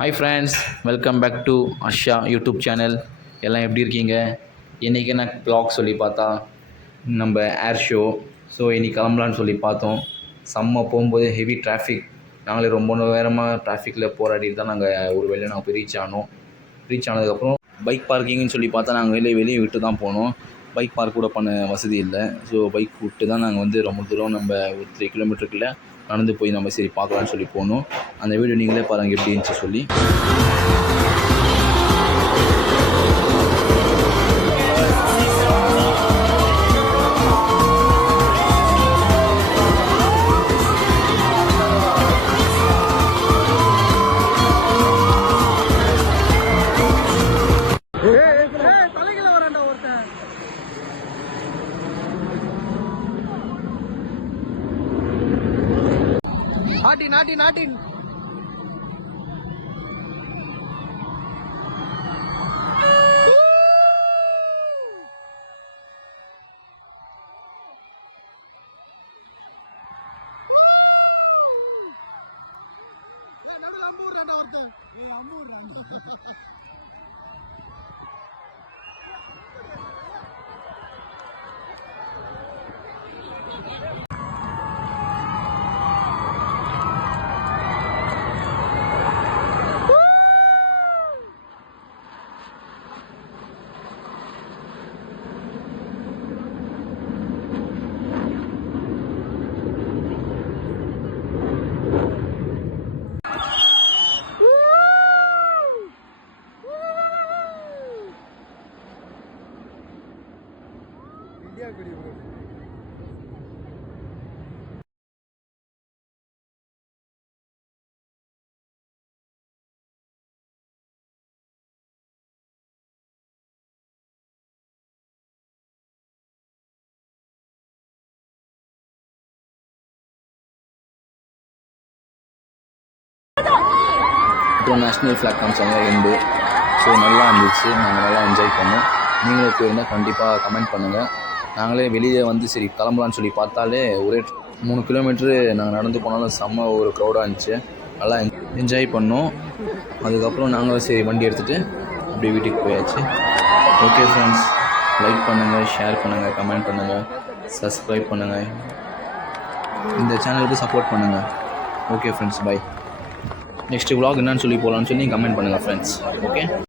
Hi friends, welcome back to Asha YouTube channel. எல்லாம் எப்படி இருக்கீங்க? இன்றைக்கி என்ன ப்ளாக் சொல்லி பார்த்தா நம்ம ஏர் ஷோ. ஸோ இன்றைக்கி கிளம்பலான்னு சொல்லி பார்த்தோம். செம்ம போகும்போது ஹெவி டிராஃபிக். நாங்களே ரொம்ப நேரமாக டிராஃபிக்கில் போராடிட்டு தான் நாங்கள் ஒரு வெளியே நாங்கள் போய் ரீச் ஆனோம். ரீச் ஆனதுக்கப்புறம் பைக் பார்க்கிங்னு சொல்லி பார்த்தா நாங்கள் வெளியே விட்டு தான் போனோம். பைக் பார்க் கூட பண்ண வசதி இல்லை. ஸோ பைக் விட்டு தான் நாங்கள் வந்து ரொம்ப தூரம் நம்ம ஒரு 3 கிலோமீட்டருக்குள்ளே நடந்து போய் நம்ம சரி பார்க்கலான்னு சொல்லி போனோம். அந்த வீடியோ நீங்களே பாருங்கள் எப்படி இருந்துச்சு சொல்லி. நாட்டின் அம்பூர் ஒருத்தன் அம்பூர் அப்புறம் நேஷ்னல் ஃப்ளாக் காமிச்சாங்க 2. ஸோ நல்லா இருந்துச்சு. நாங்கள் நல்லா என்ஜாய் பண்ணோம். நீங்களும் போயிருந்தால் கண்டிப்பாக கமெண்ட் பண்ணுங்கள். நாங்களே வெளியே வந்து சரி கிளம்பலான்னு சொல்லி பார்த்தாலே ஒரே 3 கிலோமீட்ரு நாங்கள் நடந்து போனாலும் செம்ம ஒரு க்ரௌடாக இருந்துச்சு. நல்லா என்ஜாய் பண்ணோம். அதுக்கப்புறம் நாங்களும் சரி வண்டி எடுத்துகிட்டு அப்படியே வீட்டுக்கு போயாச்சு. ஓகே ஃப்ரெண்ட்ஸ், லைக் பண்ணுங்கள், ஷேர் பண்ணுங்கள், கமெண்ட் பண்ணுங்கள், சப்ஸ்கிரைப் பண்ணுங்கள், இந்த சேனலுக்கு சப்போர்ட் பண்ணுங்கள். Okay friends, bye. Next vlog என்னன்னு சொல்லி போகலான்னு சொல்லி கமெண்ட் பண்ணுங்கள் ஃப்ரெண்ட்ஸ். ஓகே.